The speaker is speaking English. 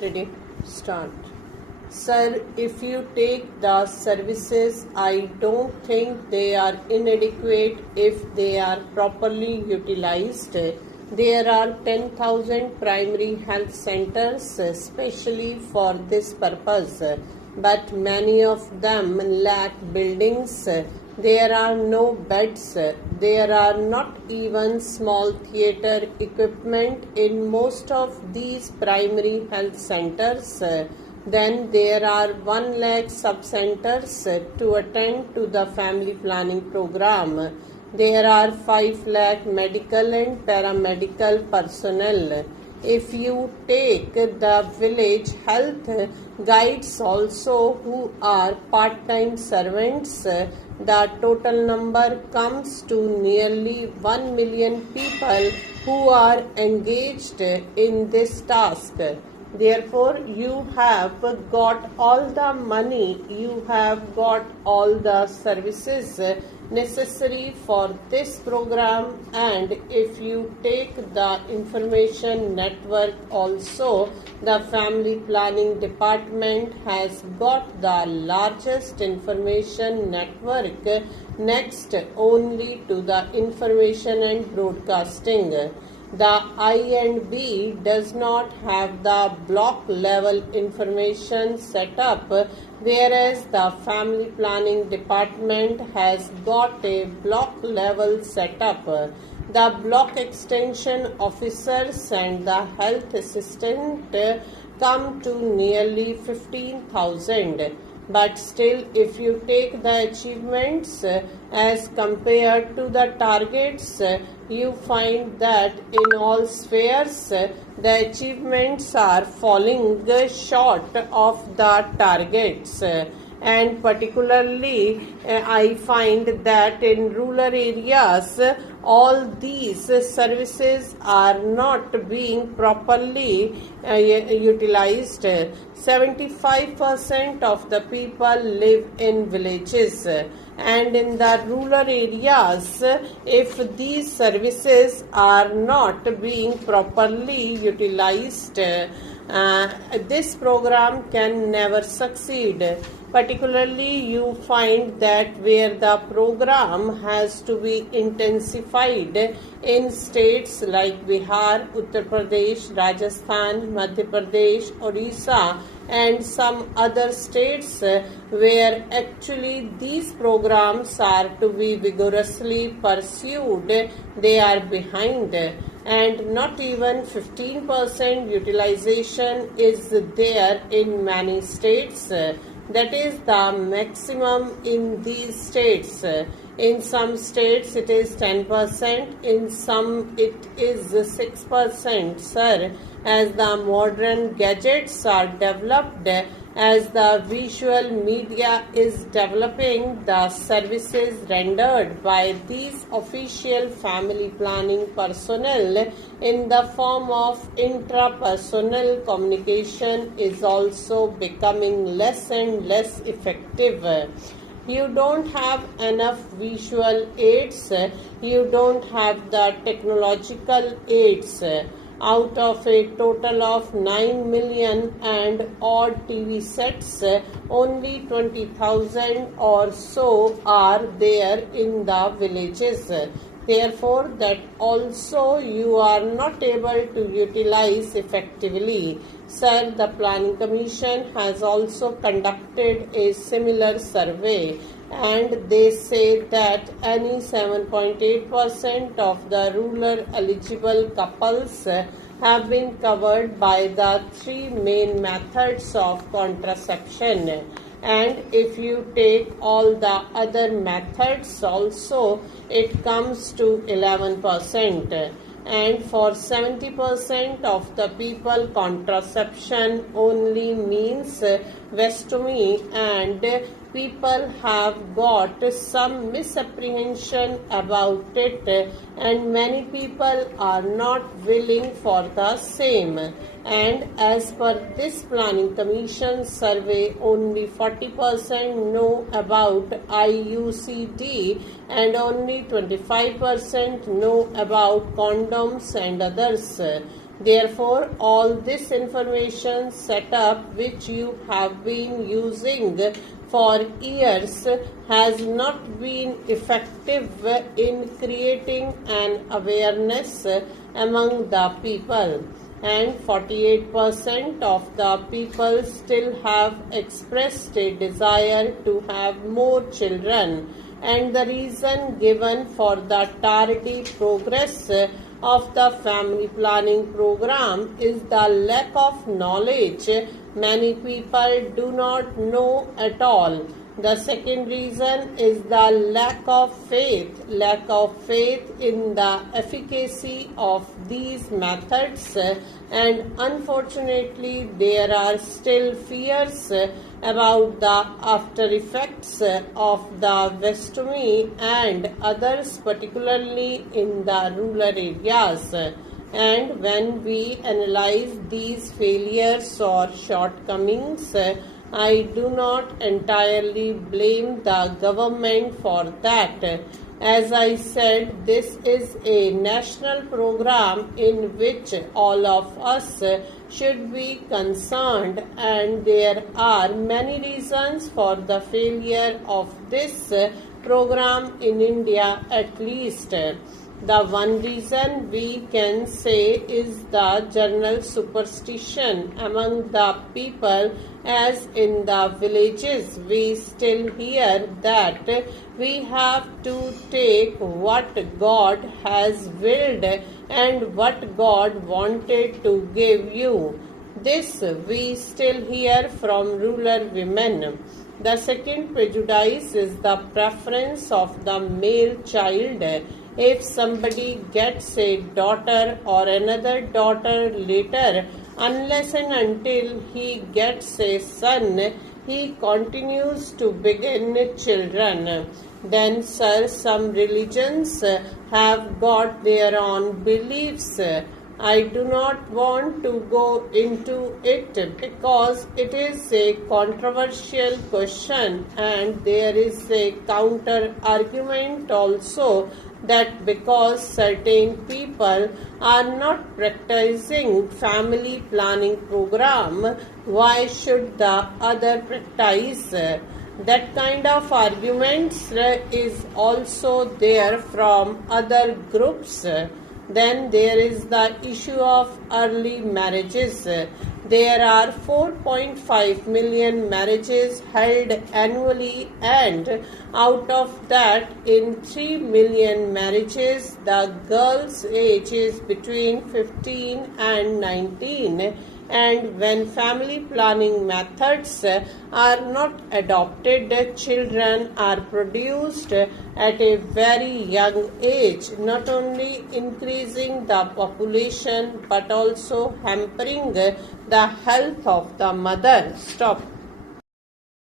Ready? Start. Sir, if you take the services, I don't think they are inadequate if they are properly utilized. There are 10,000 primary health centers especially for this purpose, but many of them lack buildings. There are no beds. There are not even small theatre equipment in most of these primary health centers. Then there are 1 lakh sub-centers to attend to the family planning program. There are 5 lakh medical and paramedical personnel. If you take the village health guides also, who are part-time servants, the total number comes to nearly 1 million people who are engaged in this task. Therefore, you have got all the money, you have got all the services necessary for this program, and if you take the information network also, the family planning department has got the largest information network next only to the information and broadcasting. The I&B does not have the block level information set up, whereas the family planning department has got a block level setup. The block extension officers and the health assistant come to nearly 15,000. But still, if you take the achievements as compared to the targets, you find that in all spheres the achievements are falling short of the targets. And particularly I find that in rural areas all these services are not being properly utilized. 75% of the people live in villages, and in the rural areas, if these services are not being properly utilized, this program can never succeed. Particularly, you find that where the program has to be intensified in states like Bihar, Uttar Pradesh, Rajasthan, Madhya Pradesh, Odisha, and some other states where actually these programs are to be vigorously pursued, they are behind, and not even 15% utilization is there in many states. That is the maximum in these states. In some states it is 10%, in some it is 6%, sir. As the modern gadgets are developed, as the visual media is developing, the services rendered by these official family planning personnel in the form of intrapersonal communication is also becoming less and less effective. You don't have enough visual aids, you don't have the technological aids. Out of a total of 9 million and odd TV sets, only 20,000 or so are there in the villages. Therefore, that also you are not able to utilize effectively. Sir, the Planning Commission has also conducted a similar survey, and they say that any 7.8% of the rural eligible couples have been covered by the 3 main methods of contraception. And if you take all the other methods also, it comes to 11%. And for 70% of the people, contraception only means vasectomy, and people have got some misapprehension about it, and many people are not willing for the same. And as per this Planning Commission survey, only 40% know about IUCD and only 25% know about condoms and others. Therefore, all this information setup which you have been using for years has not been effective in creating an awareness among the people, and 48% of the people still have expressed a desire to have more children, and the reason given for the tardy progress of the family planning program is the lack of knowledge. Many people do not know at all. The second reason is the lack of faith in the efficacy of these methods, and unfortunately there are still fears about the after effects of the vastomy and others, particularly in the rural areas. And when we analyze these failures or shortcomings, I do not entirely blame the government for that. As I said, this is a national program in which all of us should be concerned, and there are many reasons for the failure of this program in India at least. The one reason we can say is the general superstition among the people, as in the villages we still hear that we have to take what God has willed and what God wanted to give you. This we still hear from rural women. The second prejudice is the preference of the male child. If somebody gets a daughter or another daughter later, unless and until he gets a son, he continues to begin children. Then, sir, some religions have got their own beliefs. I do not want to go into it because it is a controversial question, and there is a counter argument also that because certain people are not practicing family planning program, why should the other practice? That kind of arguments is also there from other groups. Then there is the issue of early marriages. There are 4.5 million marriages held annually, and out of that, in 3 million marriages, the girl's age is between 15 and 19. And when family planning methods are not adopted, children are produced at a very young age, not only increasing the population but also hampering the health of the mother. Stop.